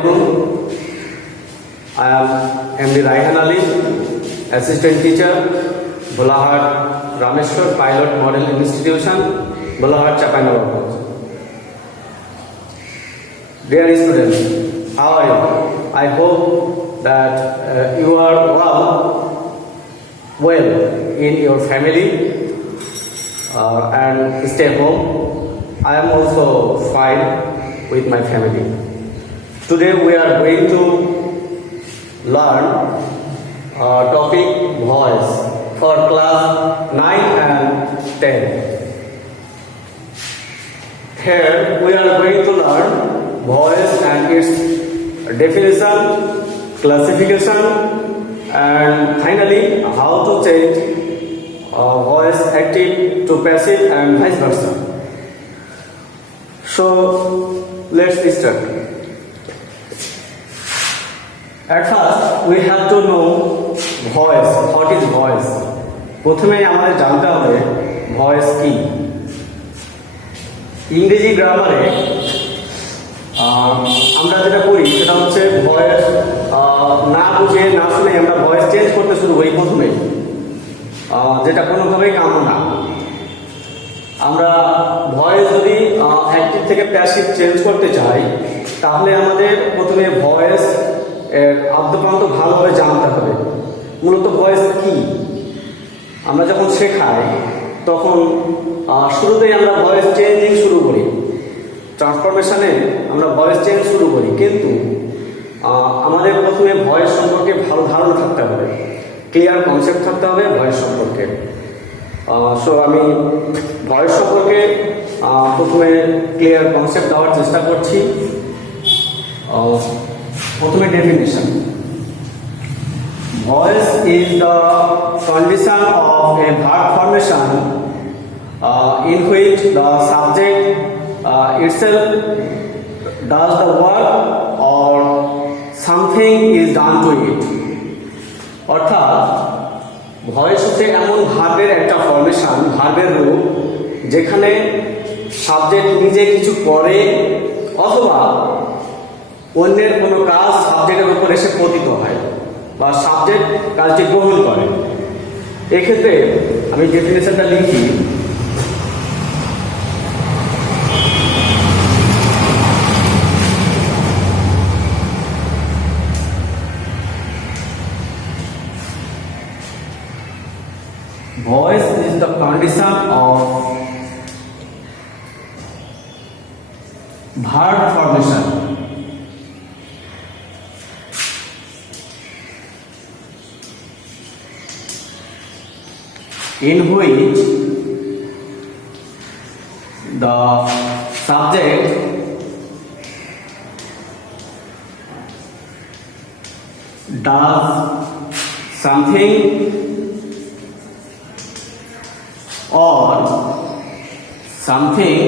I am MD Raihan Ali, Assistant Teacher, Bulahat Rameshwar Pilot Model Institution, Bulahat Chapanabad. Dear students, how are you? I hope that you are well in your family and stay home. I am also fine with my family. Today we are going to learn topic voice for class 9 and 10. Here we are going to learn voice and its definition, classification, and finally how to change voice active to passive and vice versa. So let's start. At first we have to know voice. What is voice? প্রথমে আমাদের জানতে হবে voice কি। ইংরেজি গ্রামারে আমরা যেটা করি সেটা হচ্ছে ভয়েস না বুঝে না শুনে আমরা ভয়েস চেঞ্জ করতে শুরু করি প্রথমে, যেটা কোনোভাবেই কাম্য না। আমরা ভয়েস যদি অ্যাক্টিভ থেকে প্যাসিভ চেঞ্জ করতে চাই তাহলে আমাদের প্রথমে ভয়েস আদ্যপ্রান্ত ভালোভাবে জানতে হবে মূলত ভয়েস কি। আমরা যখন শেখাই তখন শুরুতেই আমরা ভয়েস চেঞ্জিং শুরু করি, ট্রান্সফরমেশনে আমরা ভয়েস চেঞ্জ শুরু করি, কিন্তু আমাদের প্রথমে ভয়েস সম্পর্কে ভালো ধারণা থাকতে হবে, ক্লিয়ার কনসেপ্ট থাকতে হবে ভয়েস সম্পর্কে। সো আমি ভয়েস সম্পর্কে প্রথমে ক্লিয়ার কনসেপ্ট দেওয়ার চেষ্টা করছি। প্রথমে definition. Voice is the condition of A verb formation in which the subject itself does the work or something is done to it. অর্থাৎ ভয়েস হচ্ছে এমন ভার্বের একটা ফর্মেশন, ভার্বের রূপ যেখানে সাবজেক্ট নিজে কিছু করে অথবা অন্যের কোনো কাজ সাবজেক্টের উপর এসে পতিত হয় বা সাবজেক্ট কাজটি গ্রহণ করে। এক্ষেত্রে আমি ডেফিনেশনটা লিখি। Voice is the condition of verb formation in which the subject does something or something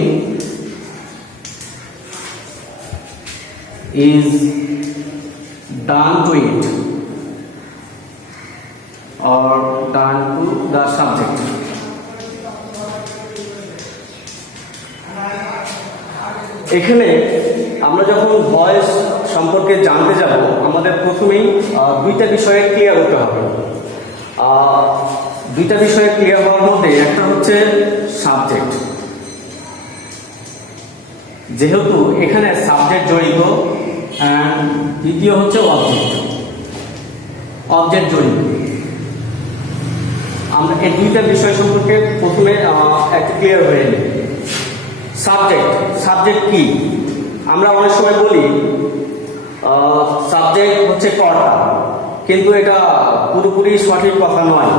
is done to it or done to the subject. এখানে আমরা যখন ভয়েস সম্পর্কে জানতে যাব আমাদের প্রথমেই দুইটা বিষয়ে ক্লিয়ার হতে হবে। দুইটা বিষয়ে ক্লিয়ার হওয়ার মধ্যে একটা হচ্ছে সাবজেক্ট, যেহেতু এখানে সাবজেক্ট জড়িত, অ্যান্ড দ্বিতীয় হচ্ছে অবজেক্ট জড়িত। আমরা এই দুইটা বিষয় সম্পর্কে প্রথমে একটা ক্লিয়ার হয়ে নিই। সাবজেক্ট কি? আমরা অনেক সময় বলি সাবজেক্ট হচ্ছে কর্তা, কিন্তু এটা পুরোপুরি সঠিক কথা নয়।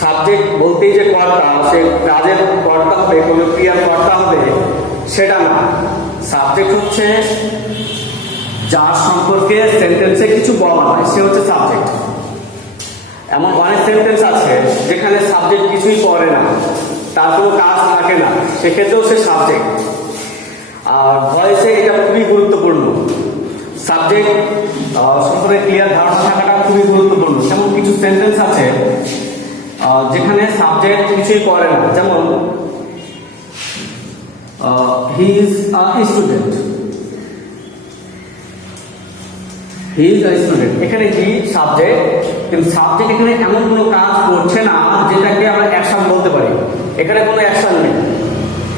সাবজেক্ট বলতেই যে কর্তা, সে কাজের কর্তা হবে, কোনো ক্রিয়ার কর্তা হবে সেটা না। সাবজেক্ট হচ্ছে যার সম্পর্কে সেন্টেন্সে কিছু বলা হয় সে হচ্ছে সাবজেক্ট। এমন অনেক সেন্টেন্স আছে যেখানে সাবজেক্ট কিছুই করে না, তার কোনো কাজ থাকে না, সেক্ষেত্রেও সে সাবজেক্ট। আর ভয়েসে এটা খুবই গুরুত্বপূর্ণ, সাবজেক্ট সম্পর্কে ক্লিয়ার ধারণা থাকাটা খুবই গুরুত্বপূর্ণ। যেমন কিছু সেন্টেন্স আছে যেখানে সাবজেক্ট কিছুই করে না, যেমন he is a student. He is a student, এখানে হি সাবজেক্ট, কিন্তু সাবজেক্ট এখানে এমন কোনো কাজ করছে না যেটাকে আমরা অ্যাকশন বলতে পারি। এখানে কোনো অ্যাকশন নেই,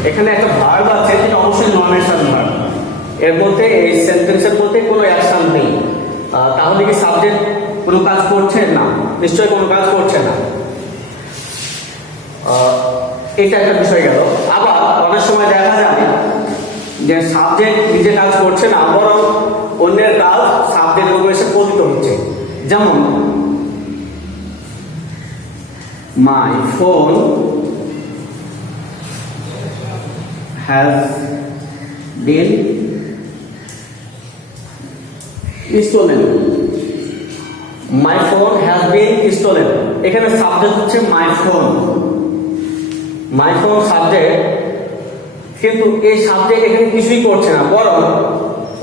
এখানে একটা ভার্ব আছে যেটা অবশ্যই নন অ্যাকশন ভার্ব। এর মধ্যে এই সেন্টেন্সের মধ্যে কোনো অ্যাকশন নেই। তাহলে কি সাবজেক্ট কোনো কাজ করছে না? নিশ্চয়ই কোনো কাজ করছে না। এটা একটা বিষয় গেল। আবার অনেক সময় দেখা যায় যে সাবজেক্ট নিজে কাজ করছে না, বরং অন্যের কাজ সাবজেক্টের উপর এসে পতিত হচ্ছে। যেমন my phone has been stolen. My phone has been stolen, এখানে সাবজেক্ট হচ্ছে my phone. My phone subject, কিন্তু এই সাবজেক্ট এখানে কিছুই করছে না, বরং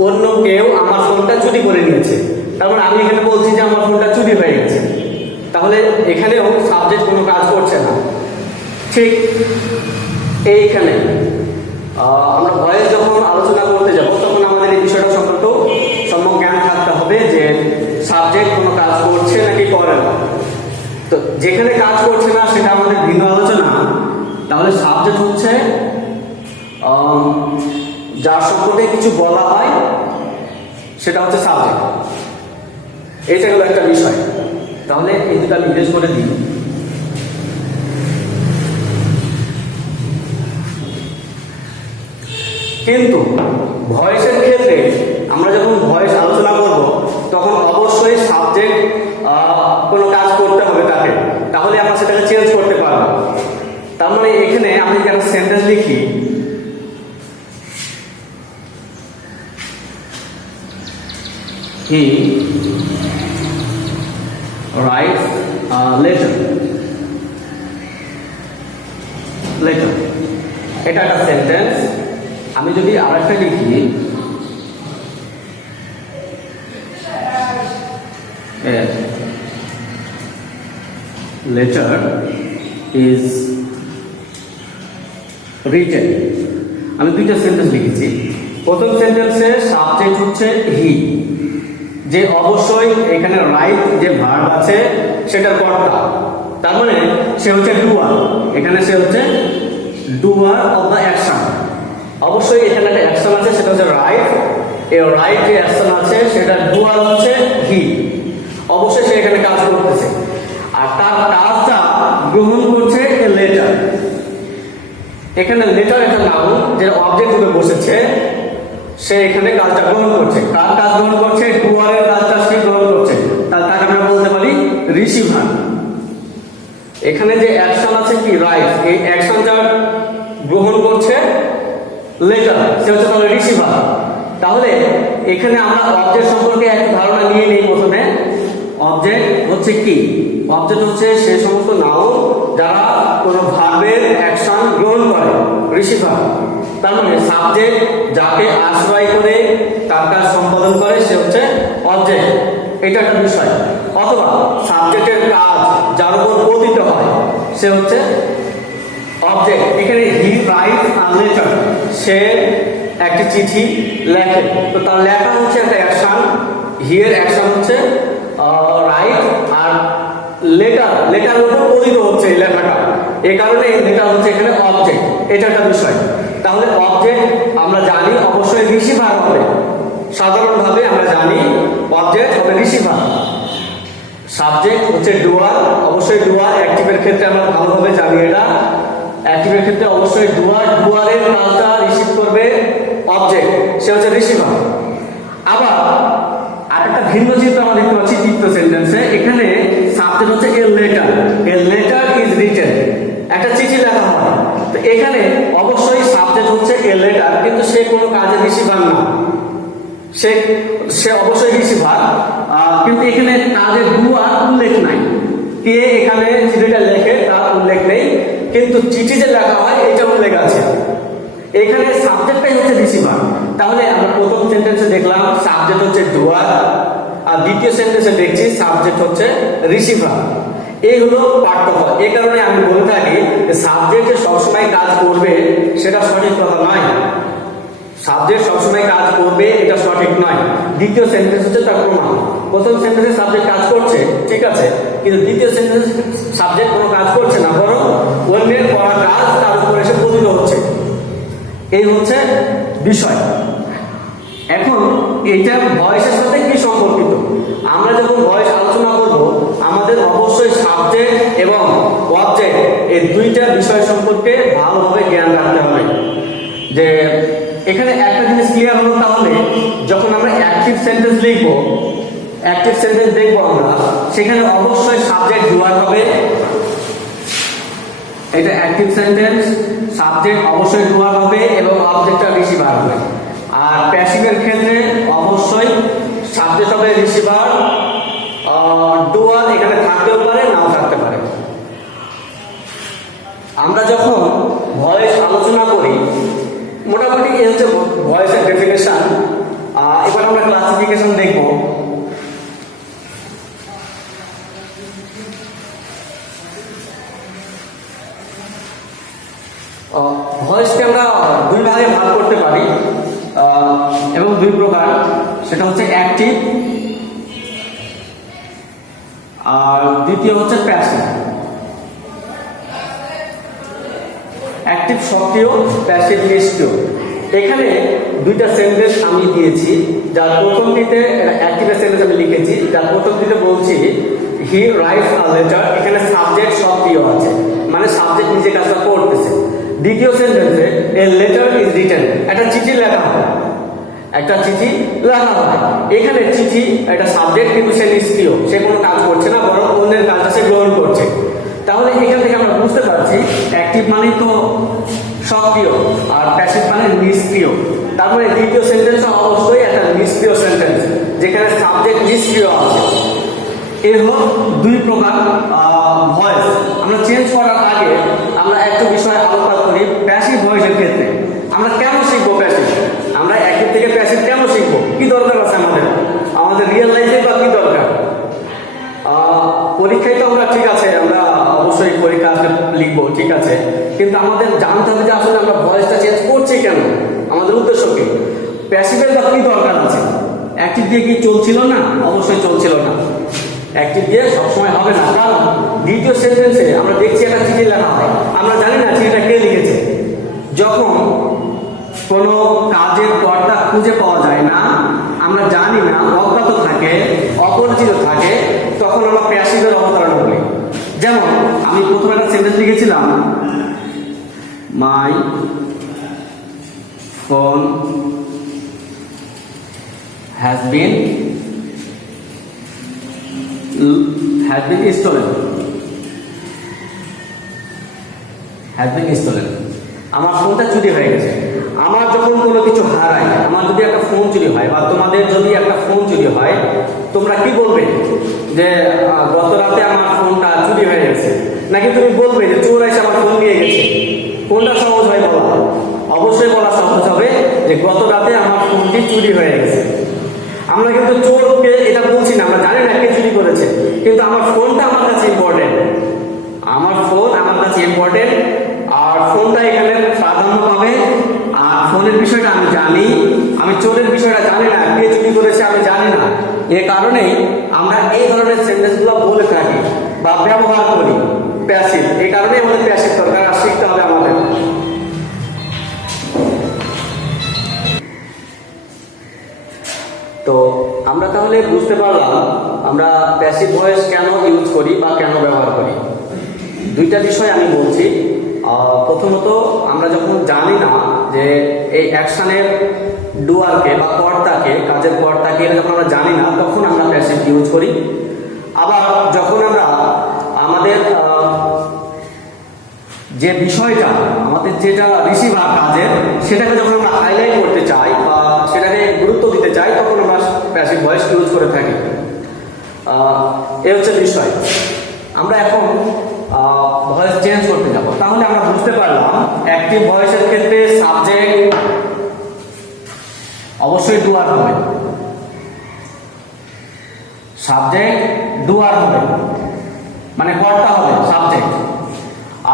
অন্য কেউ আমার ফোনটা চুরি করে নিয়েছে। তারপর আমি এখানে বলছি যে আমার ফোনটা চুরি হয়ে গেছে, তাহলে এখানেও সাবজেক্ট কোনো কাজ করছে না। ঠিক এইখানে আমরা ভয়েস যখন আলোচনা করতে যাব তখন আমাদের এই বিষয়টা সম্পর্কেও সম্যক জ্ঞান থাকতে হবে যে সাবজেক্ট কোনো কাজ করছে নাকি করে না। তো যেখানে কাজ করছে না সেটা আমাদের ভিন্ন আলোচনা। তাহলে সাবজেক্ট হচ্ছে যার সম্পর্কে কিছু বলা হয় সেটা হচ্ছে সাবজেক্ট। এটা হলো একটা বিষয়। তাহলে এই দুটা নির্দেশ করে দিই। কিন্তু ভয়েসের ক্ষেত্রে আমরা যখন ভয়েস আলোচনা করব তখন অবশ্যই সাবজেক্ট কোনো কাজ করতে হবে তাকে, তাহলে আমরা সেটাকে চেঞ্জ করতে পারবো। তার মানে এখানে আমি যদি একটা সেন্টেন্স লিখি, হি রাইটস লেটার। লেটার এটা একটা সেন্টেন্স। আমি যদি আরেকটা লিখি, লেটার ইজ রিটেন, আমি দুইটা সেন্টেন্স লিখেছি। প্রথম সেন্টেন্সে সাবজেক্ট হচ্ছে হি, যে অবশ্যই এখানে রাইট যে ভার্ব আছে সেটা কর্তা, তার মানে সে হচ্ছে ডুয়ার। এখানে সে হচ্ছে ডুয়ার অফ দ্য অ্যাকশন। অবশ্যই এখানে একটা অ্যাকশন আছে সেটা হচ্ছে রাইট। এই রাইট যে অ্যাকশন আছে সেটা ডুয়ার হচ্ছে হি, অবশ্যই সে এখানে কাজ করতেছে। আর তার কাজটা গ্রহণ করছে এ লেটার। এখানে লেটার একটা নাউন যে অবজেক্ট রূপে বসেছে, সে এখানে কাজটা গ্রহণ করছে। কার কাজ গ্রহণ করছে? ডুয়ারের কাজটা সে গ্রহণ করছে, তাকে আমরা বলতে পারি রিসিভার। এখানে যে অ্যাকশন আছে কি রাইট, এই অ্যাকশনটা গ্রহণ করছে লেটার, সে হচ্ছে তাহলে রিসিভার। তাহলে এখানে আমরা অবজেক্ট সম্পর্কে একটা ধারণা নিয়ে নিই। প্রথমে অবজেক্ট হচ্ছে কি? অবজেক্ট হচ্ছে সেই সমস্ত নাউন যারা কোনো ভার্বের অ্যাকশন গ্রহণ করে, রিসিভার। তার মানে সাবজেক্ট যাকে আশ্রয় করে তার কাজ সম্পাদন করে সে হচ্ছে অবজেক্ট। এটা একটা বিষয়। অথবা সাবজেক্টের কাজ যার উপর পতিত হয় সে হচ্ছে অবজেক্ট। এখানে হি রাইট আ লেটার, সে একটি চিঠি লেখে, তো তার লেখা হচ্ছে একটা অ্যাকশন। হি এর অ্যাকশন হচ্ছে রাইট, আর লেটার উপর পতিত হচ্ছে এই লেখাটা, এই কারণে এই লেটার হচ্ছে এখানে অবজেক্ট। এটা একটা বিষয়। তাহলে অবজেক্ট আমরা জানি অবশ্যই রিসিভার হবে। সাধারণভাবে আমরা জানি অবজেক্ট হবে রিসিভার। সাবজেক্ট হচ্ছে ডুয়ার, অবশ্যই ডুয়ার। অ্যাক্টিভের ক্ষেত্রে আমরা ভালোভাবে জানি এটা। অ্যাক্টিভের ক্ষেত্রে অবশ্যই ডুয়ারের কাজটা রিসিভ করবে অবজেক্ট, সে হচ্ছে রিসিভার। আবার আরেকটা ভিন্ন চিত্র আমরা দেখতে পাচ্ছি তৃতীয় সেন্টেন্সে। এখানে সাবজেক্ট হচ্ছে a letter. A letter is written, একটা চিঠি লেখা হয়। তো এখানে অবশ্যই সাবজেক্ট হচ্ছে এ লেটার, কিন্তু সে কোনো কাজের রিসিভার না। সে অবশ্যই রিসিভার, কিন্তু এখানে কাজের ডুয়ার উল্লেখ নাই। কে এখানে চিঠিটা লেখে তার উল্লেখ নেই, কিন্তু চিঠি যে লেখা হয় এটা উল্লেখ আছে। এখানে সাবজেক্টটাই হচ্ছে রিসিভার। তাহলে আমরা প্রথম সেন্টেন্সে দেখলাম সাবজেক্ট হচ্ছে ডুয়ার, আর দ্বিতীয় সেন্টেন্সে দেখছি সাবজেক্ট হচ্ছে রিসিভার। এই হলো পার্থক্য। এই কারণে আমি বলে থাকি যে সাবজেক্ট যে সবসময় কাজ করবে সেটা সঠিক কথা নয়। সাবজেক্ট সবসময় কাজ করবে এটা সঠিক নয়। দ্বিতীয় সেন্টেন্স হচ্ছে তার প্রমাণ। প্রথম সেন্টেন্সে সাবজেক্ট কাজ করছে, ঠিক আছে, কিন্তু দ্বিতীয় সেন্টেন্স সাবজেক্ট কোনো কাজ করছে না, বরং অন্যের করা কাজ তার উপর এসে পতিত হচ্ছে। এই হচ্ছে বিষয়। এখন এইটা ভয়েসের সাথে কি সম্পর্কিত? আমরা যখন ভয়েস আলোচনা করব আমাদের অবশ্যই সাবজেক্ট এবং অবজেক্ট এই দুইটা বিষয় সম্পর্কে ভালোভাবে জ্ঞান রাখতে হবে। যে এখানে একটা জিনিস ক্লিয়ার হলো, তাহলে যখন আমরা অ্যাক্টিভ সেন্টেন্স লিখব, অ্যাক্টিভ সেন্টেন্স দেখব আমরা, সেখানে অবশ্যই সাবজেক্ট ডুয়ার হবে। এটা অ্যাক্টিভ সেন্টেন্স, সাবজেক্ট অবশ্যই ডুয়ার হবে এবং অবজেক্টটা রিসিভার হবে। আর প্যাসিভের ক্ষেত্রে অবশ্যই সাবজেক্ট হবে রিসিভার, ডুয়ার এখানে থাকতেও পারে নাও থাকতে পারে। আমরা যখন ভয়েস আলোচনা করি মোটামুটি এই হচ্ছে ভয়েসের ডেফিনেশন। এবার আমরা ক্লাসিফিকেশন দেখব। ভয়েসকে আমরা দুই ভাগে ভাগ করতে পারি এবং দুই প্রকার, সেটা হচ্ছে অ্যাক্টিভ আর দ্বিতীয় হচ্ছে প্যাসিভ। অ্যাক্টিভ সক্রিয়, প্যাসিভ নিষ্ক্রিয়। এখানে দুইটা সেন্টেন্স আমি দিয়েছি, যার প্রথমটিতে অ্যাক্টিভের সেন্টেন্স আমি লিখেছি, যার প্রথমটিতে বলছি হি রাইটস আ লেটার, এখানে সাবজেক্ট সক্রিয় আছে, মানে সাবজেক্ট নিজে কাজটা করতেছে। দ্বিতীয় সেন্টেন্সে এ লেটার ইজ রিটেন, একটা চিঠি লেখা হয়, একটা চিঠি লেখা হয়। এখানে চিঠি একটা সাবজেক্ট, কিন্তু সে নিষ্ক্রিয়, সে কোনো কাজ করছে না, বরং অন্যের কাজটা সে গ্রহণ করছে। তাহলে এখান থেকে আমরা বুঝতে পারছি অ্যাক্টিভ মানে তো সক্রিয় আর প্যাসিভ মানে নিষ্ক্রিয়। তারপরে দ্বিতীয় সেন্টেন্স অবশ্যই একটা নিষ্ক্রিয় সেন্টেন্স, যেখানে সাবজেক্ট নিষ্ক্রিয় আছে। এর হল দুই প্রকার ভয়েস। আমরা চেঞ্জ করার আগে আমরা একটু বিষয় আলোচনা করি প্যাসিভ ভয়েসের ক্ষেত্রে। আমরা কেন শিখবো প্যাসিভ? আমরা অ্যাক্টিভ থেকে প্যাসিভ কেন শিখবো? কি দরকার আছে আমাদের রিয়েল লাইফে বা কি দরকার? পরীক্ষায় তো আমরা ঠিক আছে, আমরা অবশ্যই পরীক্ষা লিখবো, ঠিক আছে, কিন্তু আমাদের জানতে হবে যে আসলে আমরা ভয়েসটা চেঞ্জ করছি কেন, আমাদের উদ্দেশ্য কি? প্যাসিভের বা কি দরকার আছে? অ্যাক্টিভ দিয়ে কি চলছিল না? অবশ্যই চলছিল না। অ্যাক্টিভ দিয়ে সবসময় হবে না, কারণ দ্বিতীয় সেন্টেন্সে আমরা দেখছি একটা চিঠি লেখা হয়, আমরা জানি না চিঠিটা কে লিখেছে। যখন কোনো কাজের কর্তা খুঁজে পাওয়া যায় না, আমরা জানি না, অজ্ঞাত থাকে, অপরিচিত থাকে, তখন আমরা প্যাসিভের অবতারণা করি। যেমন আমি প্রথমে একটা সেন্টেন্স লিখেছিলাম, my phone has been stolen, আমার ফোনটা চুরি হয়ে গেছে। আমার যখন কোনো কিছু হারায়, আমার যদি একটা ফোন চুরি হয় বা তোমাদের যদি একটা ফোন চুরি হয়, তোমরা কি বলবে? যে গত রাতে আমার ফোনটা চুরি হয়ে গেছে, নাকি তুমি বলবে যে চোর এসে আমার ফোন নিয়ে গেছে? কোনটা সহজ হয় বলা? অবশ্যই বলা সহজ হবে যে গত রাতে আমার ফোনটি চুরি হয়ে গেছে। আমরা কিন্তু চোরকে এটা বলছি না, আমরা জানি না কে চুরি করেছে, কিন্তু আমার ফোনটা আমার কাছে ইম্পর্টেন্ট, আমার ফোন আমার কাছে ইম্পর্টেন্ট, আর ফোনটা এখানে প্রাধান্য পাবে। আর ফোনের বিষয়টা আমি জানি, আমি চোরের বিষয়টা জানি না, কে চুরি করেছে আমি জানি না। এ কারণেই আমরা এই ধরনের সেন্টেন্সগুলো বলে থাকি বা ব্যবহার করি প্যাসিভ। এই কারণে আমাদের প্যাসিভ দরকার, আর শিখতে হবে আমাদের। তো আমরা তাহলে বুঝতে পারলাম আমরা প্যাসিভ ভয়েস কেন ইউজ করি বা কেন ব্যবহার করি। দুইটা বিষয় আমি বলছি। প্রথমত, আমরা যখন জানি না যে এই অ্যাকশনের ডুয়ারকে বা কর্তাকে, কাজের কর্তাকে যখন আমরা জানি না, তখন আমরা প্যাসিভ ইউজ করি। আবার যখন আমরা আমাদের যে বিষয়টা, আমাদের যেটা রিসিভার কাজের, সেটাকে যখন আমরা হাইলাইট করতে চাই বা সেটাকে গুরুত্ব দিতে চাই, তখন আমরা প্যাসিভ ভয়েস ইউজ করে থাকি। এই হচ্ছে বিষয়। আমরা এখন ভয়েস চেঞ্জ করতে যাব। তাহলে আমরা বুঝতে পারলাম অ্যাক্টিভ ভয়েসের ক্ষেত্রে সাবজেক্ট অবশ্যই ডুয়ার হবে, সাবজেক্ট ডুয়ার হবে, মানে কর্তা হবে সাবজেক্ট,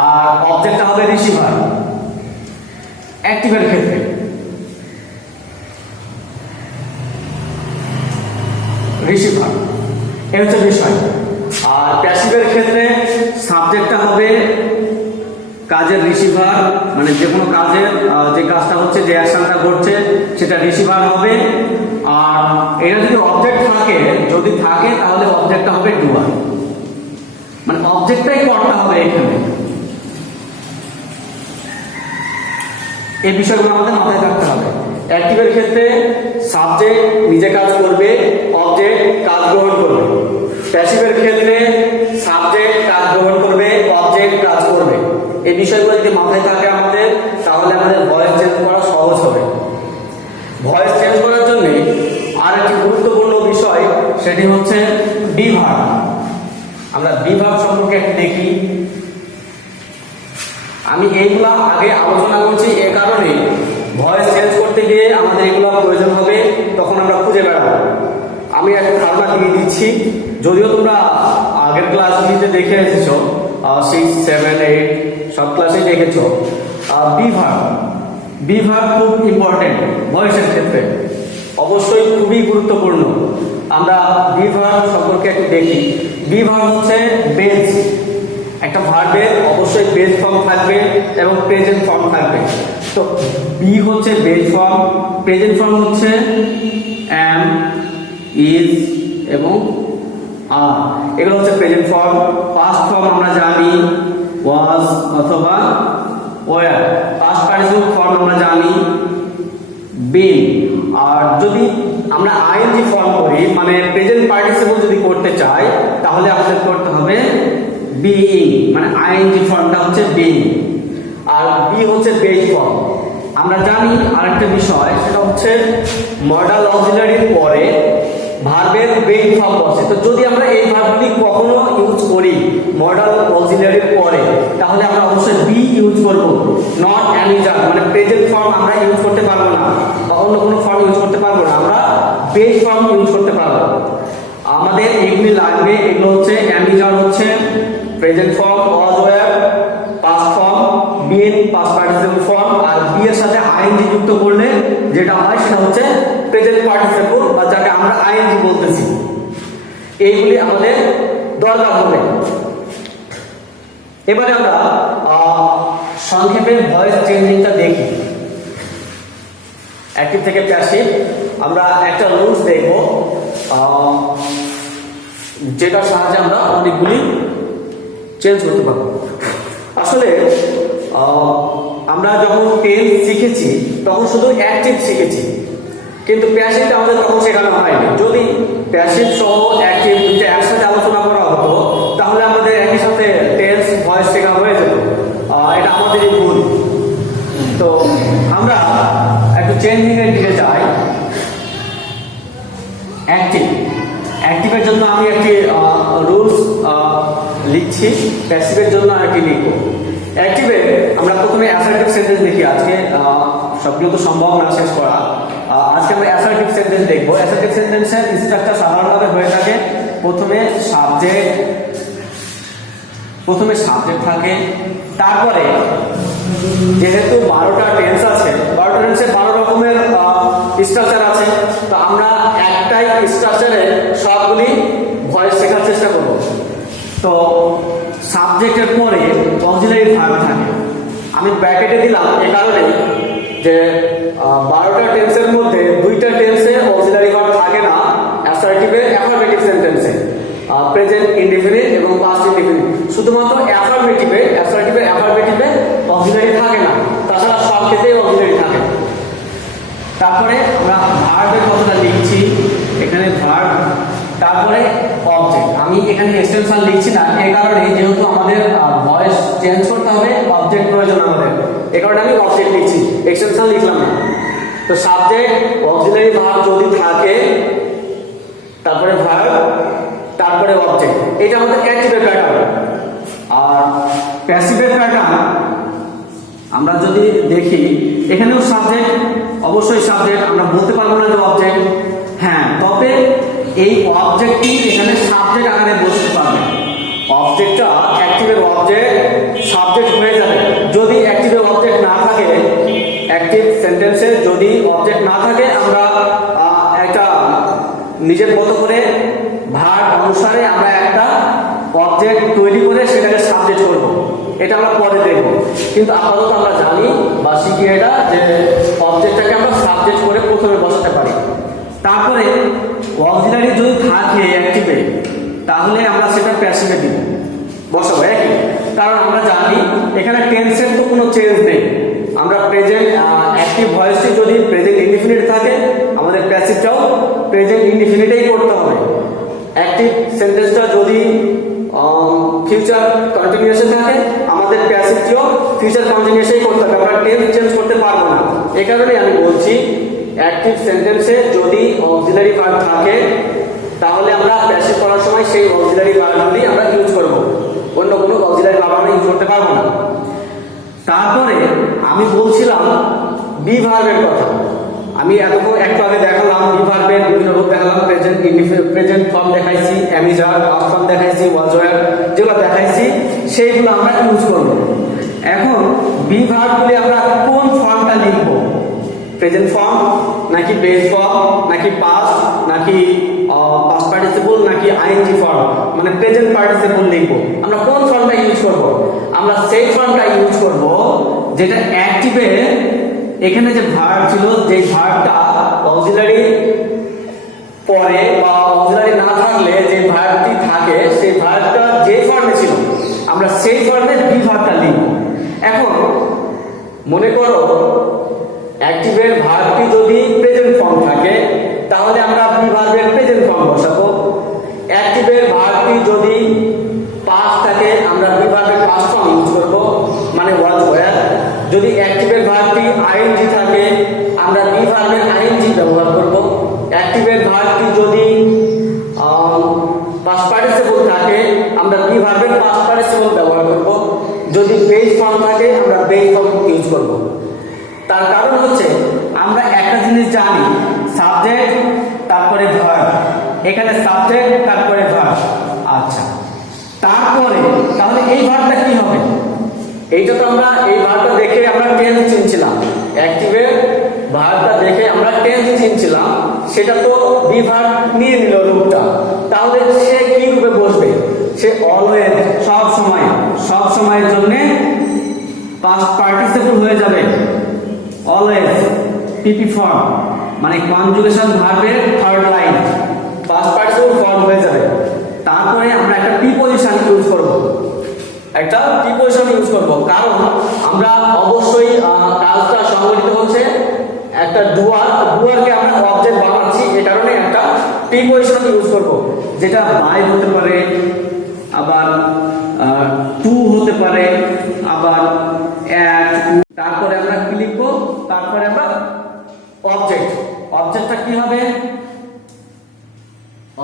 আর অবজেক্টটা হবে রিসিভার অ্যাক্টিভের ক্ষেত্রে। রিসিভার। এই হচ্ছে বিষয়। আর প্যাসিভের ক্ষেত্রে সাবজেক্টটা হবে কাজের রিসিভার, মানে যে কোনো কাজের যে কাজটা হচ্ছে, যে অ্যাকশনটা ঘটছে সেটা রিসিভার হবে। আর এটা যদি অবজেক্ট থাকে, যদি থাকে তাহলে অবজেক্টটা হবে ডুয়ার, মানে অবজেক্টটাই কর্তা হবে এখানে। এই বিষয়গুলো আমাদের মাথায় রাখতে হবে। অ্যাক্টিভের ক্ষেত্রে সাবজেক্ট নিজে কাজ করবে, অবজেক্ট কাজ গ্রহণ করবে। প্যাসিভের ক্ষেত্রে সাবজেক্ট কাজ গ্রহণ করবে, অবজেক্ট কাজ করবে। এই বিষয়গুলো যদি মাথায় থাকে আমাদের, তাহলে আমাদের ভয়েস চেঞ্জ করা সহজ হবে। ভয়েস চেঞ্জ করার জন্য আর একটি গুরুত্বপূর্ণ বিষয়, সেটি হচ্ছে বিভাগ। আমরা বিভাগ সম্পর্কে একটু দেখি। আমি এইগুলা আগে আলোচনা করছি এ কারণে, ভয়েস চেঞ্জ করতে গিয়ে আমাদের এগুলো প্রয়োজন হবে, তখন আমরা খুঁজে বেড়াবো। আমি একটা ধারণা দিয়ে দিচ্ছি, যদিও তোমরা আগের ক্লাসগুলিতে দেখে এসেছো, 6, 7, 8 সব ক্লাসেই দেখেছো। বিভাগ, বিভাগ খুব ইম্পর্টেন্ট ভয়েসের ক্ষেত্রে, অবশ্যই খুবই গুরুত্বপূর্ণ। আমরা বিভাগ সম্পর্কে একটু দেখি। বিভাগ হচ্ছে বেজ, একটা ভার্বের অবশ্যই বেজ ফর্ম থাকবে এবং প্রেজেন্ট ফর্ম থাকবে। তো বি হচ্ছে বেজ ফর্ম, প্রেজেন্ট ফর্ম হচ্ছে অ্যাম, ইজ এবং আর, এগুলো হচ্ছে প্রেজেন্ট ফর্ম। পাস্ট ফর্ম আমরা জানি ওয়াজ অথবা ওয়ার। পাস্ট পার্টিসিপল ফর্ম আমরা জানি বিন। আর যদি আমরা আইএনজি ফর্ম করি, মানে প্রেজেন্ট পার্টিসিপল যদি করতে চাই, তাহলে আমাদের করতে হবে বিইং, মানে আইএনজি ফর্মটা হচ্ছে বিইং। আর বি হচ্ছে বেজ ফর্ম। আমরা জানি আরেকটা বিষয়, সেটা হচ্ছে মডাল অক্সিলারির পরে ভার্বের বেজ ফর্ম বসে। তো যদি আমরা এই ভার্বটি কখনো ইউজ করি মডাল অক্সিলারির পরে, তাহলে আমরা অবশ্যই বি ইউজ করব, নট অ্যামিজার, মানে প্রেজেন্ট ফর্ম আমরা ইউজ করতে পারবো না বা অন্য কোনো ফর্ম ইউজ করতে পারবো না, আমরা বেজ ফর্ম ইউজ করতে পারবো। আমাদের এগুলি লাগবে, এগুলো হচ্ছে অ্যামিজার হচ্ছে present form, was were past form, been past participle form, আর বি এর সাথে আইএনজি যুক্ত করলে যেটা হয় সেটা হচ্ছে প্রেজেন্ট পার্টিসিপল, বা যাকে আমরা আইএনজি বলতেছি। এইগুলি আমাদের দরকার হবে। এবারে আমরা সংক্ষেপে ভয়েস চেঞ্জিংটা দেখি। অ্যাক্টিভ থেকে প্যাসিভ আমরা একটা রুলস দেখব, যেটার সাহায্যে আমরা অনেকগুলি চেঞ্জ করতে পারবো। আসলে আমরা যখন টেন্স শিখেছি তখন শুধু অ্যাক্টিভ শিখেছি, কিন্তু প্যাসিভ আমাদের তখন শেখানো হয়নি। যদি প্যাসিভ সহ অ্যাক্টিভ দুটো একসাথে আলোচনা করা হতো, তাহলে আমাদের একই সাথে টেন্স ভয়েস শেখা হয়ে যেত। এটা আমাদেরই ভুল। তো আমরা একটু চেঞ্জিং এর দিকে যাই। অ্যাক্টিভ, অ্যাক্টিভের জন্য আমি একটি রুলস লিখছি, প্যাসিভের জন্য আরেকটি লিখব। অ্যাক্টিভে আমরা প্রথমে অ্যাসার্টিভ সেন্টেন্স দেখি। আজকে সবগুলো তো সম্ভব না শেষ করা। আজকে আমরা অ্যাসার্টিভ সেন্টেন্স দেখব। অ্যাসার্টিভ সেন্টেন্সের স্ট্রাকচার সাধারণভাবে হয়ে থাকে, প্রথমে সাবজেক্ট থাকে, তারপরে যেহেতু 12টা টেন্স আছে, 12টা টেন্সে 12 রকমের স্ট্রাকচার আছে, তো আমরা একটাই স্ট্রাকচারে সবগুলি ভয়েস শেখার চেষ্টা করব। তো সাবজেক্টের পরে অক্সিলারি ভার্ব থাকে। আমি ব্র্যাকেটে দিলাম এ কারণে যে 12টা টেন্সের মধ্যে 2টা টেন্সে অক্সিলারি ভার্ব থাকে না, অ্যাসার্টিভে অ্যাফার্মেটিভ সেন্টেন্সে প্রেজেন্ট ইনডিফিনিট এবং পাস্ট ইনডিফিনিট। শুধুমাত্র অ্যাসার্টিভে অক্সিলারি থাকে না, তাছাড়া সব ক্ষেত্রেই অক্সিলারি থাকে। তারপরে আমরা ভার্বের কথাটা লিখছি, এখানে ভার্ব, তারপরে অবজেক্ট। আমি এখানে এক্সটেনশন লিখছি না, এই কারণে যেহেতু আমাদের ভয়েস চেঞ্জ করতে হবে, অবজেক্ট প্রয়োজন আমাদের, এই কারণে আমি অবজেক্ট লিখছি, এক্সটেনশন লিখলাম না। তো সাবজেক্ট অক্সিলারি ভার্ব যদি থাকে, তারপরে ভার্ব, তারপরে অবজেক্ট, এটা আমাদের অ্যাক্টিভের প্যাটার্ন। আর প্যাসিভের প্যাটার্ন আমরা যদি দেখি, এখানেও সাবজেক্ট, অবশ্যই সাবজেক্ট, আমরা বলতে পারবো না যে অবজেক্ট। হ্যাঁ, তবে এই অবজেক্টটি এখানে সাবজেক্ট আকারে বসতে পারবে। অবজেক্টটা অ্যাক্টিভের অবজেক্ট সাবজেক্ট হয়ে যাবে। যদি অ্যাক্টিভের অবজেক্ট না থাকে, অ্যাক্টিভ সেন্টেন্সে যদি অবজেক্ট না থাকে, আমরা একটা নিজের মতো করে ভার্ব অনুসারে আমরা একটা অবজেক্ট তৈরি করে সেটাকে সাবজেক্ট করব, এটা আমরা পরে দেখব। কিন্তু আপাতত আমরা জানি বা শিখি এটা যে অবজেক্টটাকে আমরা সাবজেক্ট করে প্রথমে বসাতে পারি। তারপরে অক্সিলারি যদি থাকে অ্যাক্টিভে, তাহলে আমরা সেটা প্যাসিভে দিব, বসাবো একই। কারণ আমরা জানি এখানে টেন্সের তো কোনো চেঞ্জ নেই। আমরা প্রেজেন্ট অ্যাক্টিভ ভয়েসটি যদি প্রেজেন্ট ইনডিফিনিট থাকে, আমাদের প্যাসিভটাও প্রেজেন্ট ইনডিফিনিটেই করতে হবে। অ্যাক্টিভ সেন্টেন্সটা যদি ফিউচার কন্টিনিউয়াসে থাকে, আমাদের প্যাসিভটিও ফিউচার কন্টিনিউয়াসেই করতে হবে, আমরা টেন্স চেঞ্জ করতে পারবো না। এই কারণেই আমি বলছি অ্যাক্টিভ সেন্টেন্সে যদি অক্সিলারি ভার্ব থাকে, তাহলে আমরা প্যাসিভ করার সময় সেই অক্সিলারি ভার্বগুলি আমরা ইউজ করব, অন্য কোনো অক্সিলারি ভার্ব আমরা ইউজ করতে পারবো না। তারপরে আমি বলছিলাম বি ভার্বের কথা। আমি একটু আগে দেখালাম বি ভার্বের বিভিন্ন রূপ দেখালাম, প্রেজেন্ট ফর্ম দেখাইছি, অ্যামিজার ফর্ম দেখাইছি, ওয়াজ ওয়্যার, যেগুলো দেখাইছি সেইগুলো আমরা ইউজ করব। এখন বি ভার্বগুলি আমরা কোন ফর্মটা লিখব, প্রেজেন্ট ফর্ম নাকি বেস ফর্ম নাকি পাস্ট নাকি পাস্ট পার্টিসিপল নাকি আইএনজি ফর্ম, মানে প্রেজেন্ট পার্টিসিপল লিখব, আমরা কোন ফর্মটা ইউজ করব? আমরা সেই ফর্মটা ইউজ করব যেটা অ্যাক্টিভে এখানে যে ভার্ব ছিল, যে ভার্বটা অক্সিলারি পরে বা অক্সিলারি না থাকলে যে ভার্বটি থাকে, সেই ভার্বটা যে ফর্মে ছিল আমরা সেই ফর্মে বি ভার্বটা লিখব। এখন মনে করো অ্যাক্টিভের ভার্বটি যদি প্রেজেন্ট ফর্ম থাকে, তাহলে আমরা বি ভার্বের প্রেজেন্ট ফর্ম বসাবো। অ্যাক্টিভের ভার্বটি যদি পাস্ট থাকে, আমরা বি ভার্বের পাস্ট ফর্ম ইউজ করব, মানে ওয়াজ ওয়্যার। যদি অ্যাক্টিভের ভার্বটি আইএনজি থাকে, আমরা বি ভার্বের আইএনজি ব্যবহার করব। অ্যাক্টিভের ভার্বটি যদি পাস্ট পার্টিসিপল থাকে, আমরা বি ভার্বের পাস্ট পার্টিসিপল ব্যবহার করব। যদি বেস ফর্ম থাকে, আমরা বেস ফর্ম ইউজ করব। তার কারণ হচ্ছে আমরা একটা জিনিস জানি, সাবজেক্ট তারপরে ভার্ব, এখানে সাবজেক্ট তারপরে ভার্ব। আচ্ছা, তারপরে তাহলে এই ভার্বটা কি হবে? এইটা তো আমরা এই ভার্বটা দেখে আমরা টেন্স চিনছিলাম, অ্যাক্টিভের ভার্বটা দেখে আমরা টেন্স চিনছিলাম, সেটা তো বি ভার্ব নিয়ে নিল রূপটা। তাহলে সে কি রূপে বসবে? সে অলওয়েজ, সব সময়ের জন্য পাস্ট পার্টিসিপল হয়ে যাবে, অলওয়েজ পিপি ফর্ম, মানে কনজুগেশন ভার্বের third line past participle form হয়ে যাবে। তারপরে আমরা একটা প্রিপজিশন ইউজ করব, কারণ আমরা অবশ্যই কাজটা সংগঠিত হচ্ছে একটা ডুয়ারকে আমরা অবজেক্ট বানাচ্ছি, এই কারণে একটা প্রিপজিশন ইউজ করব, যেটা বাই হতে পারে, আবার টু হতে পারে, আবার অ্যাট। তারপরে আমরা কি লিখবো? তারপরে আমরা অবজেক্টটা কি হবে?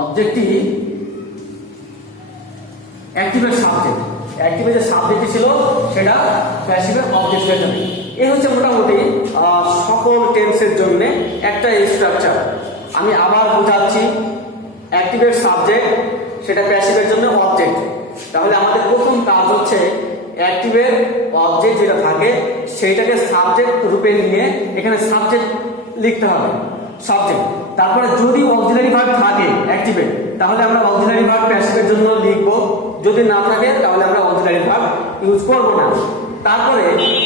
অবজেক্টটি অ্যাক্টিভের সাবজেক্ট, অ্যাক্টিভের যে সাবজেক্ট ছিল সেটা প্যাসিভের অবজেক্ট হয়ে যাবে। এই হচ্ছে মোটামুটি সকল টেন্সের জন্য একটা স্ট্রাকচার। আমি আবার বোঝাচ্ছি, অ্যাক্টিভের সাবজেক্ট সেটা প্যাসিভের জন্য অবজেক্ট। তাহলে আমাদের প্রথম কাজ হচ্ছে অ্যাক্টিভের অবজেক্ট যেটা থাকে সেইটাকে সাবজেক্ট রূপে নিয়ে এখানে সাবজেক্ট লিখতে হবে, সাবজেক্ট। তারপরে যদি অক্সিলারি ভার্ব থাকে অ্যাক্টিভে, তাহলে আমরা অক্সিলারি ভার্ব প্যাসিভের জন্য লিখব, যদি না থাকে তাহলে আমরা অক্সিলারি ভার্ব ইউজ করব না। তারপরে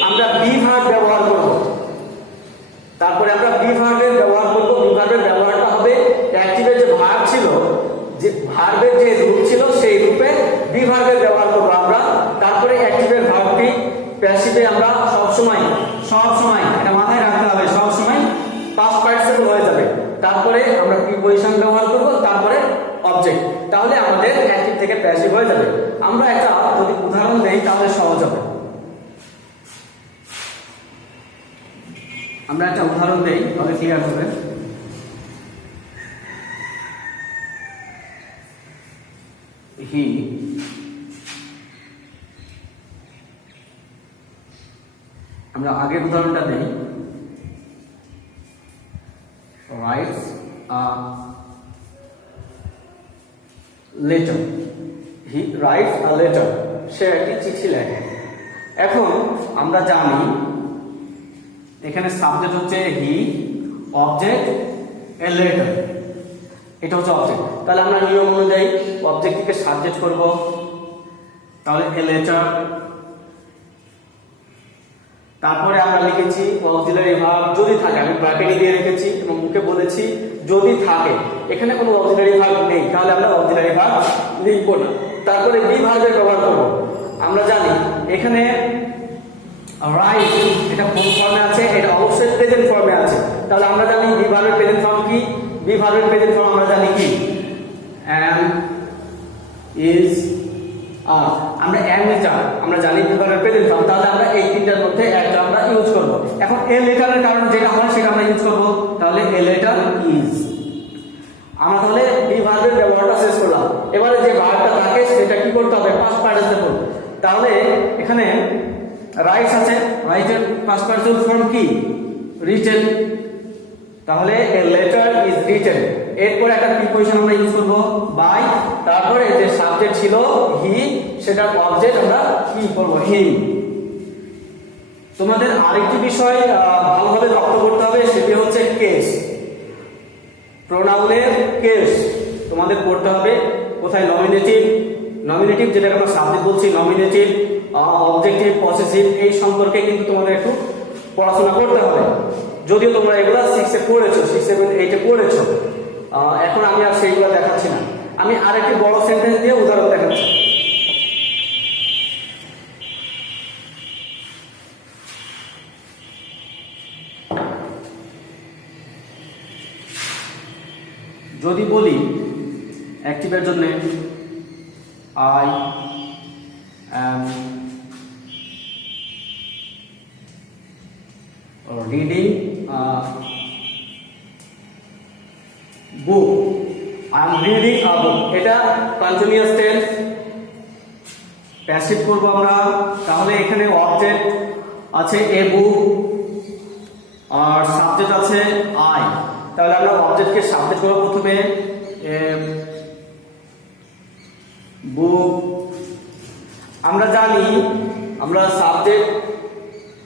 আমরা বি ভার্ব ব্যবহার করব, বি ভার্বের ব্যবহারটা হবে অ্যাক্টিভের যে ভার্ব ছিল, যে ভার্বের যে রূপ ছিল সেই রূপে বি ভার্বের ব্যবহার করব আমরা। তারপরে অ্যাক্টিভের ভার্বটি প্যাসিভে আমরা সবসময় এটা মাথায় রাখতে হবে, সবসময় পাস্ট পার্টিসিপল হয়ে যাবে। তারপরে আমরা প্রিপজিশন ব্যবহার করব, তারপরে অবজেক্ট। তাহলে আমাদের অ্যাক্টিভ থেকে প্যাসিভ হয়ে যাবে। আমরা একটা যদি উদাহরণ দেই তাহলে সহজ হবে। আমরা একটা উদাহরণ দেই তাহলে ক্লিয়ার হবে। হি আমরা আগের উদাহরণটা দেই, writes a letter, he writes a letter, সে একটি চিঠি লেখে। এখন আমরা জানি এখানে সাবজেক্ট হচ্ছে হি, অবজেক্ট এ লেটার। এটা হচ্ছে অবজেক্ট। তাহলে আমরা নিয়ম অনুযায়ী অবজেক্টটিকে সাবজেক্ট করব, তাহলে এ লেটার। তারপরে আমরা লিখেছি অক্সিলারি ভার্ব যদি থাকে, আমি ব্র্যাকেটে দিয়ে রেখেছি এবং মুখে বলেছি যদি থাকে। এখানে কোনো অক্সিলারি ভার্ব নেই, তাহলে আমরা অক্সিলারি ভার্ব লিখব না। তারপরে বি ভার্বের ব্যবহার করব। আমরা জানি এখানে রাইট এটা কোন ফর্মে আছে, এটা অবশ্যই প্রেজেন্ট ফর্মে আছে। তাহলে আমরা জানি বি ভার্বের প্রেজেন্ট ফর্ম কি, বি ভার্বের প্রেজেন্ট ফর্ম আমরা জানি কি am is are। আমরা am is are আমরা জানি বি ভার্বের প্রেজেন্ট ফর্ম, তাহলে আমরা এই তিনটার মধ্যে একটা আমরা ইউজ করব। এখন এ লেটারের কারণে যেটা হয় সেটা আমরা ইউজ করব, তাহলে এ লেটার ইজ। আমরা তাহলে বি ভার্বের ব্যবহারটা শেষ করলাম। এবারে যে ভার্বটা থাকে সেটা কি করতে হবে, পাস্ট পার্টিসিপল। তাহলে এখানে রাইটস আছে, রাইটের পাস্ট পার্টিসিপল ফর্ম কি রিটেন। তাহলে এ লেটার ইজ রিটেন। এরপরে একটা প্রিপোজিশন আমরা ইউজ করব বাই, তারপরে যে সাবজেক্ট ছিল হি, সেটা অবজেক্ট আমরা কি করব হিম। তোমাদের আরেকটি বিষয় ভালোভাবে লক্ষ্য করতে হবে, সেটি হচ্ছে কেস। প্রোনাউনের কেস তোমাদের পড়তে হবে। কোথায় নমিনেটিভ, নমিনেটিভ যেটাকে আমরা সাবজেক্ট বলছি, নমিনেটিভ, অবজেক্টিভ, পসেসিভ, এই সম্পর্কে কিন্তু তোমাদের একটু পড়াশোনা করতে হবে। যদিও তোমরা এগুলো 6 এ পড়েছো, 6, 7, 8 এ পড়েছো। এখন আমি আর সেইগুলো দেখাচ্ছি না, আমি আরেকটি বড় সেন্টেন্স দিয়ে উদাহরণ দেখাচ্ছি। যদি বলি অ্যাক্টিভের জন্য I am reading book, I am reading a book, এটা কন্টিনিউয়াস টেন্স। প্যাসিভ করব আমরা, তাহলে এখানে অবজেক্ট আছে এ বুক আর সাবজেক্ট আছে আই। তাহলে আমরা অবজেক্টকে সাবজেক্ট করব প্রথমে এ বুক। আমরা জানি আমরা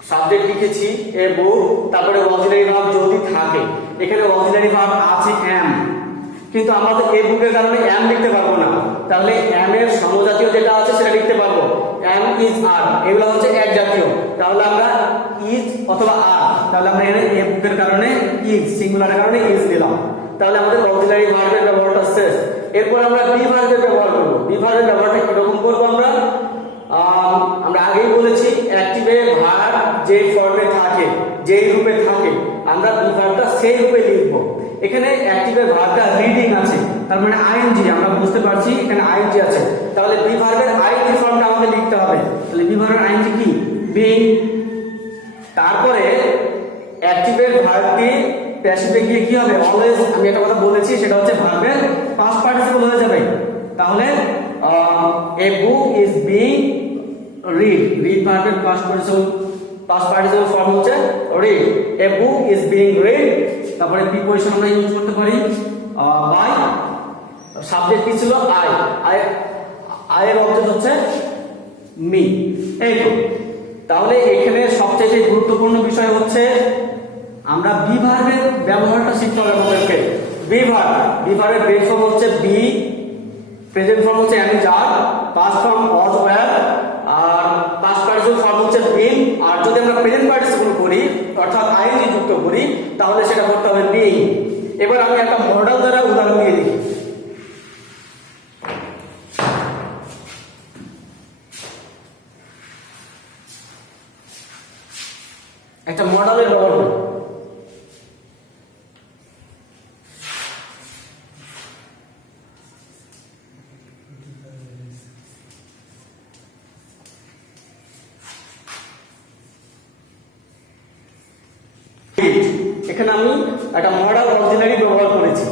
সাবজেক্ট লিখেছি এ বুক, তারপরে অক্সিলারি ভার্ব যদি থাকে। এখানে অক্সিলারি ভার্ব আছে am, কিন্তু আমরা তো এ বুকের কারণে am লিখতে পারবো না। তাহলে am এর সমজাতীয় যেটা আছে সেটা লিখতে পারবো, am is are, এগুলো হচ্ছে এক জাতীয়। তাহলে আমরা is অথবা are, তাহলে আমরা এখানে এ বুকের কারণে is, সিঙ্গুলারের কারণে is দিলাম। তাহলে আমাদের অক্সিলারি ভার্বের ব্যবহারটা শেষ। এরপর আমরা বি ভার্বের ব্যবহার করব। বি ভার্বের ব্যবহারটা কিরকম করব আমরা আগেই বলেছি অ্যাক্টিভে ভার্ব যে ফর্মে থাকে, যেই রূপে থাকে, আমরা বি ভার্বটা সেই রূপে লিখব। এখানে অ্যাক্টিভের ভার্বটা রিডিং আছে, তার মানে আইএনজি, আমরা বুঝতে পারছি এখানে আইএনজি আছে। তাহলে বি ভার্বের আইএনজি ফর্মটা আমাদের লিখতে হবে। তাহলে বি ভার্বের আইএনজি কি বিং। তারপরে অ্যাক্টিভের ভার্বটি প্যাসিভে গিয়ে কি হবে, অলওয়েজ। আমি একটা কথা বলেছি, সেটা হচ্ছে ভার্বের পাস্ট পার্টিসিপল হয়ে যাবে। তাহলে a book is being read, read ভার্বের পাস্ট পার্টিসিপল ফর্ম হচ্ছে read. A book is being read. তারপরে প্রিপোজিশন আমরা ইউজ করতে পারি বাই, সাবজেক্ট কি ছিল আই এর অবজেক্ট হচ্ছে মি। এই তো। তাহলে এখানে সবচেয়ে গুরুত্বপূর্ণ বিষয় হচ্ছে আমরা বি ভার্বের ব্যবহারটা শিখতে হবে আমাদেরকে। বি ভার্বের বেস ফর্ম হচ্ছে বি, প্রেজেন্ট ফর্ম হচ্ছে am is are, past form was were, আর পাস্ট পার্টিসিপল ফর্ম হচ্ছে been। আর যদি আমরা প্রেজেন্ট পার্টিসিপল করি অর্থাৎ আইএনজি যুক্ত করি, তাহলে সেটা করতে হবে being। এবার আমি একটা মডেল দ্বারা উদাহরণ দিয়ে দিই। একটা মডেলের ব্যবহার করি। এখানে আমি একটা মডাল অক্সিলারি ব্যবহার করেছি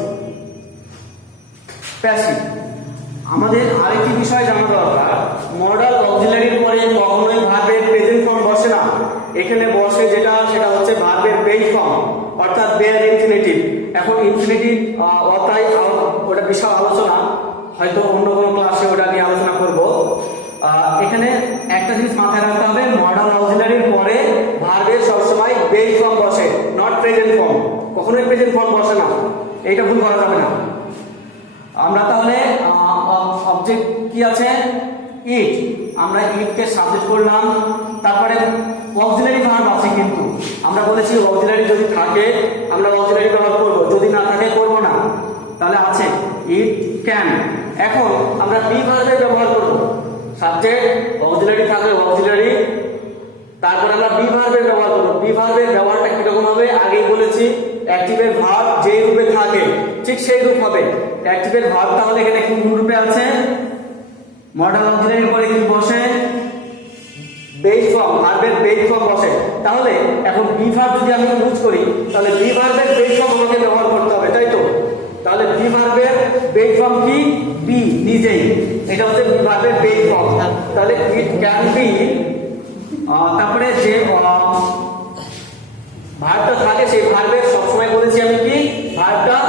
প্যাসিভ। আমাদের আরেকটি বিষয় জানা দরকার, মডাল অক্সিলারির পরে কখনোই ভার্বের প্রেজেন্ট ফর্ম বসে না। এখানে বসে যেটা, সেটা হচ্ছে ভার্বের বেস ফর্ম, অর্থাৎ বেয়ার ইনফিনিটিভ। এখন ইনফিনিটিভ ওটা বিশাল আলোচনা, হয়তো অন্য কোনো ক্লাসে ওটা নিয়ে আলোচনা করব। এখানে একটা জিনিস মাথায় রাখতে হবে, মডাল অক্সিলারির পরে ভার্বের সবসময় বেস ফর্ম বসে, নট প্রেজেন্ট ফর্ম। কখনোই প্রেজেন্ট ফর্ম বসে না, এইটা ভুল করা যাবে না। আমরা তাহলে অবজেক্ট কি আছে, ইট, আমরা ইটকে সাবজেক্ট করলাম। তারপরে অক্সিলারি ভার্ব আছে, কিন্তু আমরা বলেছি অক্সিলারি যদি থাকে আমরা অক্সিলারি ব্যবহার করব, যদি না থাকে করব না। তাহলে আছে ইট ক্যান। এখন আমরা বি ভার্বের ব্যবহার করব, সাবজেক্ট অক্সিলারি থাকলে অক্সিলারি, তারপর আমরা বি ভার্বের ব্যবহার করব। বি ভার্বের ব্যবহারটা কিরকম হবে, আগেই বলেছি অ্যাক্টিভের ভার্ব যেই রূপে থাকে ঠিক সেই রূপ হবে। অ্যাক্টিভের ভার্ব তাহলে এখানে কোন রূপে আছে, মডাল অক্সিলারির পরে কি বসে, বেস ফর্ম, ভার্বের বেস ফর্ম বসে। তাহলে এখন বি ভার্ব যদি আমি ইউজ করি তাহলে বি ভার্বের বেস ফর্ম আমাকে ব্যবহার করতে হবে, তাই তো? তাহলে বি ভার্বের বেস ফর্ম কি, বি নিজেই, এটা হচ্ছে বি ভার্বের বেস ফর্ম। তাহলে ইট ক্যান বি, তারপরে যে ভার্বটা থাকে সেই ভার্বের সবসময় বলেছি আমি কি, ভার্বটা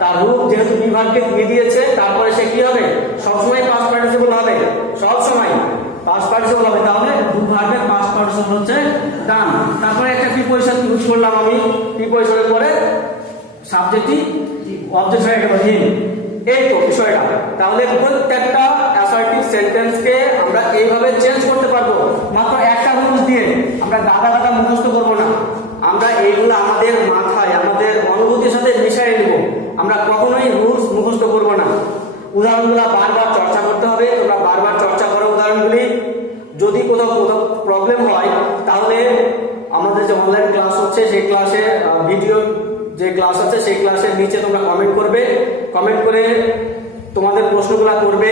তার রূপ যেহেতু বি ভার্বকে দিয়ে দিয়েছে, তারপরে সে কি হবে, সবসময় পাস্ট পার্টিসিপল হবে, সবসময় পাস্ট পার্টিসিপল হবে। তাহলে ডু ভার্বের পাস্ট পার্টিসিপল হচ্ছে ডান। তারপরে একটা প্রিপোজিশন ইউজ করলাম আমি, প্রিপোজিশনের পরে সাবজেক্টই অবজেক্ট হয়ে গেল হিম। এই তো বিষয়টা। তাহলে প্রত্যেকটা অ্যাসার্টিভ সেন্টেন্সকে আমরা এইভাবে চেঞ্জ করতে পারবো মাত্র একটা রুলস দিয়ে। আমরা গাদা গাদা মুখস্থ করবো না, আমরা এইগুলো আমাদের মাথায় আমাদের অনুভূতির সাথে মিশিয়ে নেব। আমরা কখনোই রুলস মুখস্থ করবো না, উদাহরণগুলো বারবার চর্চা করতে হবে। তোমরা বারবার চর্চা করো উদাহরণগুলি। যদি কোথাও কোথাও প্রবলেম হয় তাহলে আমাদের যে অনলাইন ক্লাস হচ্ছে সেই ক্লাসে ভিডিও যে ক্লাস আছে সেই ক্লাসের নিচে তোমরা কমেন্ট করবে, কমেন্ট করে তোমাদের প্রশ্নগুলো করবে,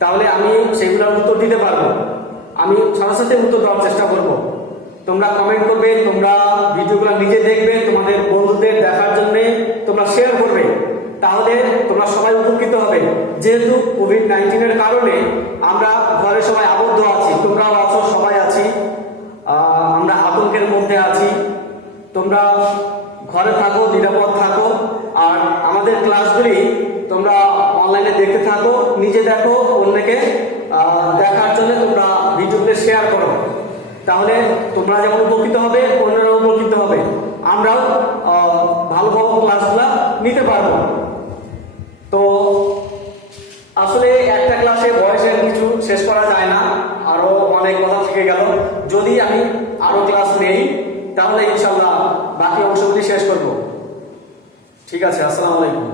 তাহলে আমি সেগুলোর উত্তর দিতে পারবো। আমি সাথে সাথে উত্তর দেওয়ার চেষ্টা করব। তোমরা কমেন্ট করবে, তোমরা ভিডিওগুলো নিজে দেখবে, তোমাদের বন্ধুদের দেখার জন্য তোমরা শেয়ার করবে, তাহলে তোমরা সবাই উপকৃত হবে। যেহেতু কোভিড-19 কারণে আমরা ঘরে সবাই আবদ্ধ আছি, তোমরাও আছো, সবাই আছি, আমরা আতঙ্কের মধ্যে আছি। তোমরা ঘরে থাকো, নিরাপদ থাকো, আর আমাদের ক্লাসগুলি তোমরা অনলাইনে দেখতে থাকো, নিজে দেখো, অন্যকে দেখার জন্য তোমরা ভিডিওগুলো শেয়ার করো। তাহলে তোমরা যেমন উপকৃত হবে অন্যরাও উপকৃত হবে, আমরাও ভালো ভালো ক্লাসগুলো নিতে পারবো। তো আসলে একটা ক্লাসে বয়সের কিছু শেষ করা যায় না, আরো অনেক কথা থেকে গেল। যদি আমি আরো ক্লাস নেই তাহলে ইনশাল্লাহ বাকি অংশগুলি শেষ করব। ঠিক আছে, আসসালামু আলাইকুম।